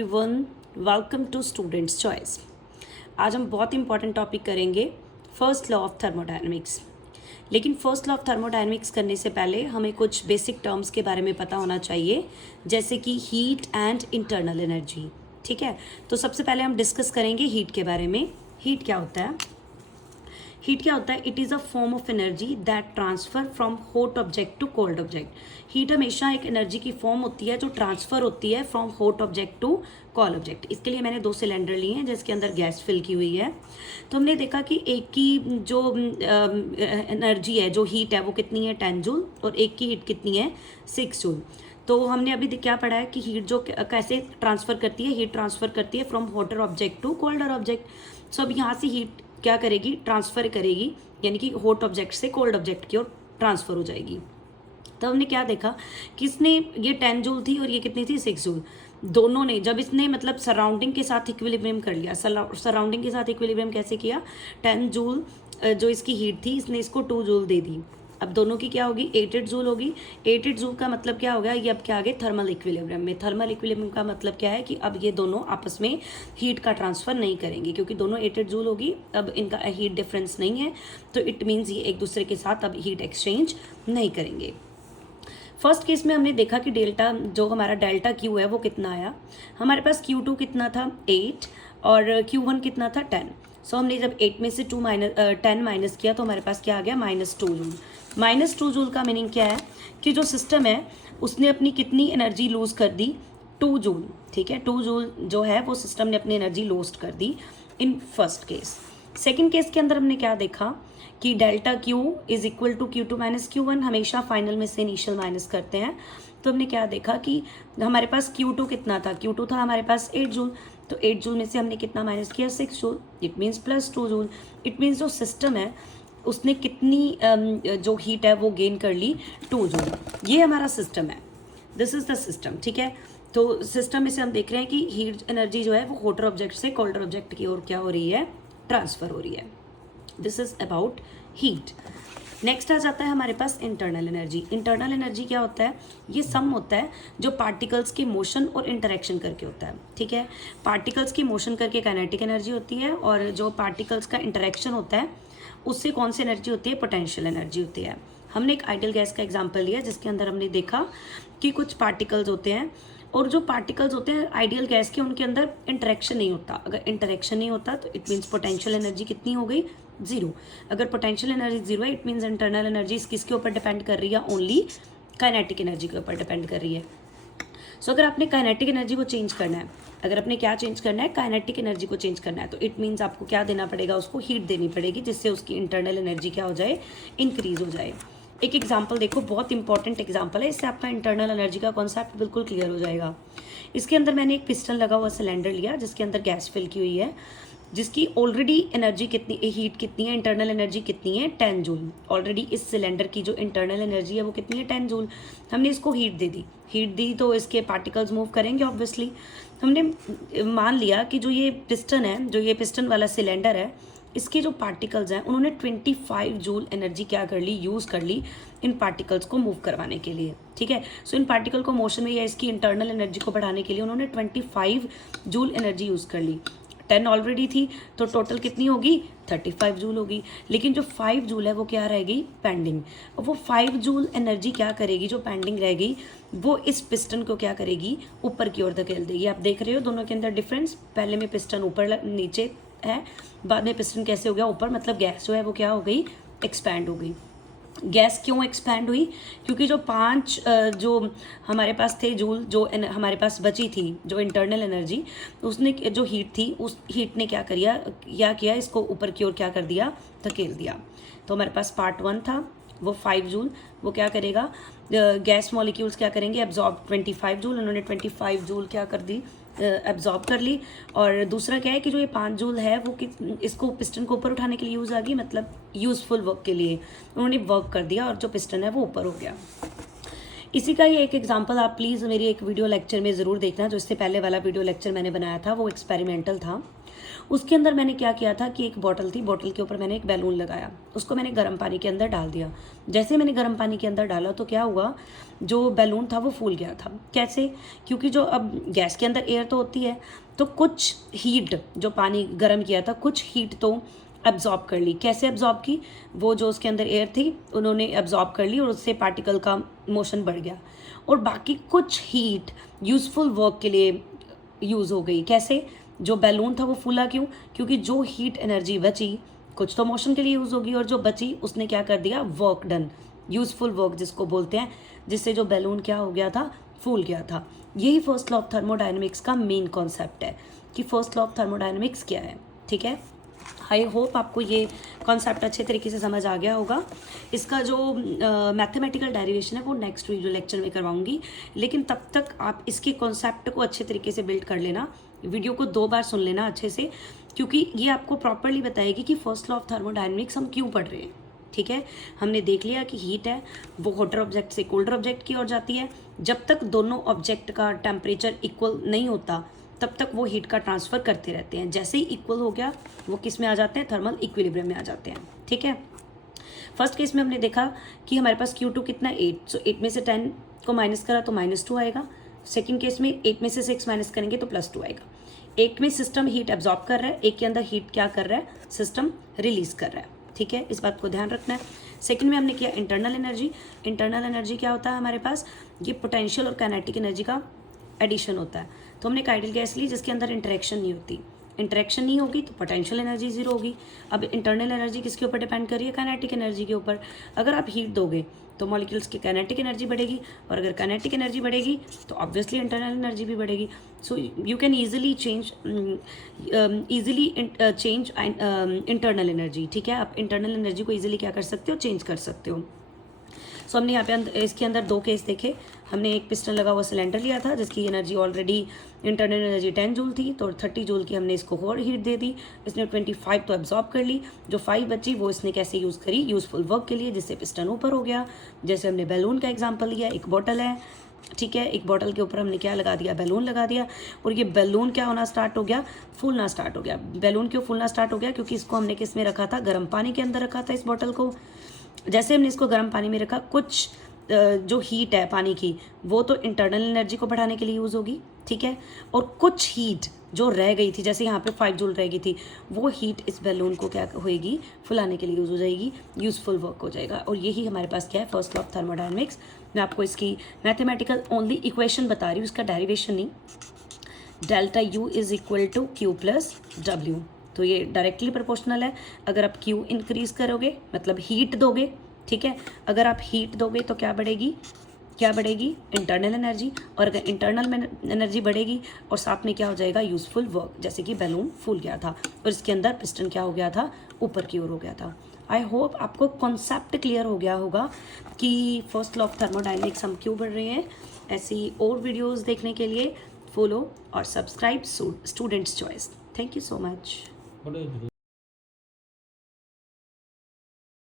Everyone, welcome to students choice. आज हम बहुत इंपॉर्टेंट टॉपिक करेंगे फर्स्ट लॉ ऑफ थर्मोडायनेमिक्स। लेकिन फर्स्ट लॉ ऑफ थर्मोडायनेमिक्स करने से पहले हमें कुछ बेसिक टर्म्स के बारे में पता होना चाहिए, जैसे कि हीट एंड इंटरनल एनर्जी। ठीक है, तो सबसे पहले हम डिस्कस करेंगे हीट के बारे में। हीट क्या होता है? हीट क्या होता है? It is a form of energy that transfer from hot object to cold object. Heat हमेशा एक एनर्जी की फॉर्म होती है जो ट्रांसफर होती है from hot object to cold object. इसके लिए मैंने 2 सिलेंडर लिए हैं जिसके अंदर गैस फिल की हुई है। तो हमने देखा कि एक की जो एनर्जी है, जो हीट है, वो कितनी है 10 जूल, और एक की हीट कितनी है 6 जूल। तो हमने अभी क्या पढ़ा है कि हीट जो कैसे ट्रांसफर करती है, हीट ट्रांसफर करती है from hotter object to colder object. So अब यहाँ से हीट क्या करेगी? ट्रांसफर करेगी, यानी कि हॉट ऑब्जेक्ट से कोल्ड ऑब्जेक्ट की ओर ट्रांसफर हो जाएगी। तो हमने क्या देखा कि इसने ये 10 जूल थी और ये कितनी थी 6 जूल। दोनों ने जब इसने मतलब सराउंडिंग के साथ इक्विलिब्रियम कर लिया। सराउंडिंग के साथ इक्विलिब्रियम कैसे किया? 10 जूल जो इसकी हीट थी, इसने इसको 2 जूल दे दी। अब दोनों की क्या होगी? 8 जूल होगी। 8 जूल का मतलब क्या हो गया? ये अब क्या आ गए? थर्मल इक्विलिब्रियम में। थर्मल इक्विलिब्रियम का मतलब क्या है कि अब ये दोनों आपस में हीट का ट्रांसफर नहीं करेंगे, क्योंकि दोनों 8 जूल होगी। अब इनका हीट डिफरेंस नहीं है, तो इट मीन्स ये एक दूसरे के साथ अब हीट एक्सचेंज नहीं करेंगे। फर्स्ट केस में हमने देखा कि डेल्टा, जो हमारा डेल्टा क्यू है वो कितना आया। हमारे पास Q2 कितना था 8 और Q1 कितना था 10। सो हमने जब 8 में से 10 माइनस किया तो हमारे पास क्या आ गया? -2 जूल। -2 जूल का मीनिंग क्या है कि जो सिस्टम है उसने अपनी कितनी एनर्जी लूज कर दी? 2 जूल। ठीक है, 2 जूल जो है वो सिस्टम ने अपनी एनर्जी लॉस्ट कर दी in first case. Second case के अंदर हमने क्या देखा कि delta Q is equal to Q2 minus Q1। हमेशा फाइनल में से इनिशियल माइनस करते हैं। तो हमने क्या देखा कि हमारे पास Q2 कितना था? Q2 था हमारे पास 8 जूल। तो 8 जूल में से हमने कितना माइनस किया? 6 joule. It means +2 joule. It means जो सिस्टम है उसने कितनी जो हीट है वो गेन कर ली? 2 जूल। ये हमारा सिस्टम है, दिस इज द सिस्टम। ठीक है, तो सिस्टम में से हम देख रहे हैं कि हीट एनर्जी जो है वो हॉटर ऑब्जेक्ट से कोल्डर ऑब्जेक्ट की ओर क्या हो रही है? ट्रांसफर हो रही है। This is about heat. Next आ जाता है हमारे पास इंटरनल एनर्जी। इंटरनल एनर्जी क्या होता है? ये सम होता है जो पार्टिकल्स के मोशन और इंटरेक्शन करके होता है। ठीक है, पार्टिकल्स की मोशन करके काइनेटिक एनर्जी होती है, और जो पार्टिकल्स का इंटरेक्शन होता है उससे कौन सी एनर्जी होती है? पोटेंशियल एनर्जी होती है। हमने एक आइडियल गैस का एग्जाम्पल लिया जिसके अंदर हमने देखा कि कुछ पार्टिकल्स होते हैं, और जो पार्टिकल्स होते हैं आइडियल गैस के, उनके अंदर इंटरेक्शन नहीं होता। अगर इंटरेक्शन नहीं होता तो इट मीन्स पोटेंशियल एनर्जी कितनी हो गई? 0। अगर पोटेंशियल एनर्जी 0 है, इट मीन्स इंटरनल एनर्जी किसके ऊपर डिपेंड कर रही है? ओनली काइनेटिक एनर्जी के ऊपर डिपेंड कर रही है। सो अगर आपने काइनेटिक एनर्जी को चेंज करना है, अगर आपने क्या चेंज करना है? काइनेटिक एनर्जी को चेंज करना है, तो इट मीन्स आपको क्या देना पड़ेगा? उसको हीट देनी पड़ेगी, जिससे उसकी इंटरनल एनर्जी क्या हो जाए? इंक्रीज हो जाए। एक एग्जाम्पल देखो, बहुत इंपॉर्टेंट एग्जाम्पल है, इससे आपका इंटरनल एनर्जी का कॉन्सेप्ट बिल्कुल क्लियर हो जाएगा। इसके अंदर मैंने एक पिस्टन लगा हुआ सिलेंडर लिया जिसके अंदर गैस फिल की हुई है, जिसकी ऑलरेडी एनर्जी कितनी, हीट कितनी है, इंटरनल एनर्जी कितनी है? 10 जूल। ऑलरेडी इस सिलेंडर की जो इंटरनल एनर्जी है वो कितनी है? 10 जूल। हमने इसको हीट दे दी। हीट दी तो इसके पार्टिकल्स मूव करेंगे ऑब्वियसली। हमने मान लिया कि जो ये पिस्टन है, जो ये पिस्टन वाला सिलेंडर है, इसके जो पार्टिकल्स हैं उन्होंने 25 जूल एनर्जी क्या कर ली? यूज़ कर ली इन पार्टिकल्स को मूव करवाने के लिए। ठीक है, सो इन पार्टिकल को मोशन में या इसकी इंटरनल एनर्जी को बढ़ाने के लिए उन्होंने 25 जूल एनर्जी यूज़ कर ली। 10 ऑलरेडी थी, तो टोटल कितनी होगी? 35 जूल होगी। लेकिन जो 5 जूल है वो क्या रहेगी? पेंडिंग। वो 5 जूल एनर्जी क्या करेगी? जो पेंडिंग रहेगी वो इस पिस्टन को क्या करेगी? ऊपर की ओर धकेल देगी। आप देख रहे हो दोनों के अंदर डिफरेंस। पहले में पिस्टन ऊपर नीचे है, बाद में पिस्टन कैसे हो गया? ऊपर। मतलब गैस जो है वो क्या हो गई? एक्सपैंड हो गई। गैस क्यों एक्सपैंड हुई? क्योंकि जो 5 जो हमारे पास थे जूल, जो हमारे पास बची थी जो इंटरनल एनर्जी, उसने जो हीट थी, उस हीट ने क्या किया? इसको ऊपर की ओर क्या कर दिया? धकेल दिया। तो हमारे पास पार्ट 1 था वो 5 जूल, वो क्या करेगा? गैस मॉलिक्यूल्स क्या करेंगे? Absorb 25 joule. उन्होंने 25 जूल क्या कर दी? एब्जॉर्ब कर ली। और दूसरा क्या है कि जो ये 5 जूल है वो इसको पिस्टन को ऊपर उठाने के लिए यूज़ आ गई, मतलब यूज़फुल वर्क के लिए उन्होंने वर्क कर दिया, और जो पिस्टन है वो ऊपर हो गया। इसी का ये एक एग्जांपल आप प्लीज़ मेरी एक वीडियो लेक्चर में ज़रूर देखना। जो इससे पहले वाला वीडियो लेक्चर मैंने बनाया था वो एक्सपेरिमेंटल था। उसके अंदर मैंने क्या किया था कि एक बॉटल थी, बॉटल के ऊपर मैंने एक बैलून लगाया, उसको मैंने गर्म पानी के अंदर डाल दिया। जैसे मैंने गर्म पानी के अंदर डाला तो क्या हुआ, जो बैलून था वो फूल गया था। कैसे? क्योंकि जो अब गैस के अंदर एयर तो होती है, तो कुछ हीट, जो पानी गर्म किया था, कुछ हीट तो एब्जॉर्ब कर ली। कैसे एब्जॉर्ब की? वो जो उसके अंदर एयर थी उन्होंने एब्जॉर्ब कर ली और उससे पार्टिकल का मोशन बढ़ गया, और बाकी कुछ हीट यूज़फुल वर्क के लिए यूज़ हो गई। कैसे? जो बैलून था वो फूला क्यों? क्योंकि जो हीट एनर्जी बची, कुछ तो मोशन के लिए यूज़ होगी, और जो बची उसने क्या कर दिया, वर्क डन, यूज़फुल वर्क जिसको बोलते हैं, जिससे जो बैलून क्या हो गया था, फूल गया था। यही फर्स्ट लॉ ऑफ थर्मोडायनेमिक्स का मेन कॉन्सेप्ट है कि फर्स्ट लॉ ऑफ थर्मोडायनेमिक्स क्या है। ठीक है, आई होप आपको ये कॉन्सेप्ट अच्छे तरीके से समझ आ गया होगा। इसका जो मैथमेटिकल डेरिवेशन है वो नेक्स्ट वीडियो लेक्चर में करवाऊंगी, लेकिन तब तक आप इसके कॉन्सेप्ट को अच्छे तरीके से बिल्ड कर लेना, वीडियो को 2 बार सुन लेना अच्छे से, क्योंकि ये आपको प्रॉपरली बताएगी कि फर्स्ट लॉ ऑफ थर्मोडायनेमिक्स हम क्यों पढ़ रहे हैं। ठीक है, हमने देख लिया कि हीट है वो हॉटर ऑब्जेक्ट से कोल्डर ऑब्जेक्ट की ओर जाती है। जब तक दोनों ऑब्जेक्ट का टेम्परेचर इक्वल नहीं होता तब तक वो हीट का ट्रांसफ़र करते रहते हैं। जैसे ही इक्वल हो गया वो किस में आ जाते हैं, थर्मल इक्विलिब्रियम में आ जाते हैं। ठीक है, फर्स्ट केस में हमने देखा कि हमारे पास Q2 कितना है, 8, सो 8 में से 10 को माइनस करा तो -2 आएगा। सेकेंड केस में 8 में से 6 माइनस करेंगे तो +2 आएगा। एक में सिस्टम हीट एब्जॉर्ब कर रहा है, एक के अंदर हीट क्या कर रहा है, सिस्टम रिलीज कर रहा है। ठीक है, इस बात को ध्यान रखना है। सेकंड में हमने किया इंटरनल एनर्जी। इंटरनल एनर्जी क्या होता है हमारे पास, ये पोटेंशियल और काइनेटिक एनर्जी का एडिशन होता है। तो हमने एक आइडियल गैस ली जिसके अंदर इंटरेक्शन नहीं होती, इंटरेक्शन नहीं होगी तो पोटेंशियल एनर्जी 0 होगी। अब इंटरनल एनर्जी किसके ऊपर डिपेंड कर रही है, काइनेटिक एनर्जी के ऊपर। अगर आप हीट दोगे तो मॉलिक्यूल्स की काइनेटिक एनर्जी बढ़ेगी, और अगर काइनेटिक एनर्जी बढ़ेगी तो ऑब्वियसली इंटरनल एनर्जी भी बढ़ेगी। So you can easily change internal energy. ठीक है, आप इंटरनल एनर्जी को ईजिली क्या कर सकते हो, चेंज कर सकते हो। सो हमने यहाँ पे इसके अंदर 2 केस देखे। हमने एक पिस्टन लगा हुआ सिलेंडर लिया था जिसकी energy already internal energy 10 joule थी, तो 30 जूल की हमने इसको और हीट दे दी। इसने 25 तो एब्जॉर्ब कर ली, जो 5 बची वो इसने कैसे यूज़ करी, यूज़फुल वर्क के लिए, जिससे पिस्टन ऊपर हो गया। जैसे हमने बैलून का एग्जाम्पल लिया, एक बॉटल है, ठीक है, एक बॉटल के ऊपर हमने क्या लगा दिया, बैलून लगा दिया, और ये बैलून क्या होना स्टार्ट हो गया, फूलना स्टार्ट हो गया। बैलून क्यों फूलना स्टार्ट हो गया, क्योंकि इसको हमने किस में रखा था, गर्म पानी के अंदर रखा था इस बॉटल को। जैसे हमने इसको गर्म पानी में रखा, कुछ जो हीट है पानी की वो तो इंटरनल एनर्जी को बढ़ाने के लिए यूज़ होगी। ठीक है, और कुछ हीट जो रह गई थी, जैसे यहाँ पे 5 जूल रह गई थी, वो हीट इस बैलून को क्या होएगी, फुलाने के लिए यूज़ हो जाएगी, यूज़फुल वर्क हो जाएगा। और यही हमारे पास क्या है, फर्स्ट लॉ ऑफ थर्मोडायनेमिक्स। मैं आपको इसकी मैथमेटिकल ओनली इक्वेशन बता रही हूँ, इसका डेरिवेशन नहीं। Delta U is equal to Q plus W, तो ये डायरेक्टली प्रोपोर्शनल है। अगर आप Q इंक्रीज करोगे मतलब हीट दोगे, ठीक है, अगर आप हीट दोगे तो क्या बढ़ेगी, क्या बढ़ेगी, इंटरनल एनर्जी, और अगर इंटरनल एनर्जी बढ़ेगी और साथ में क्या हो जाएगा, यूज़फुल वर्क। जैसे कि बैलून फूल गया था और इसके अंदर पिस्टन क्या हो गया था, ऊपर की ओर हो गया था। आई होप आपको कॉन्सेप्ट क्लियर हो गया होगा कि फर्स्ट लॉ ऑफ थर्मोडायनेमिक्स हम क्यों पढ़ रहे हैं। ऐसी और वीडियोज़ देखने के लिए फॉलो और subscribe students choice. Thank you so much.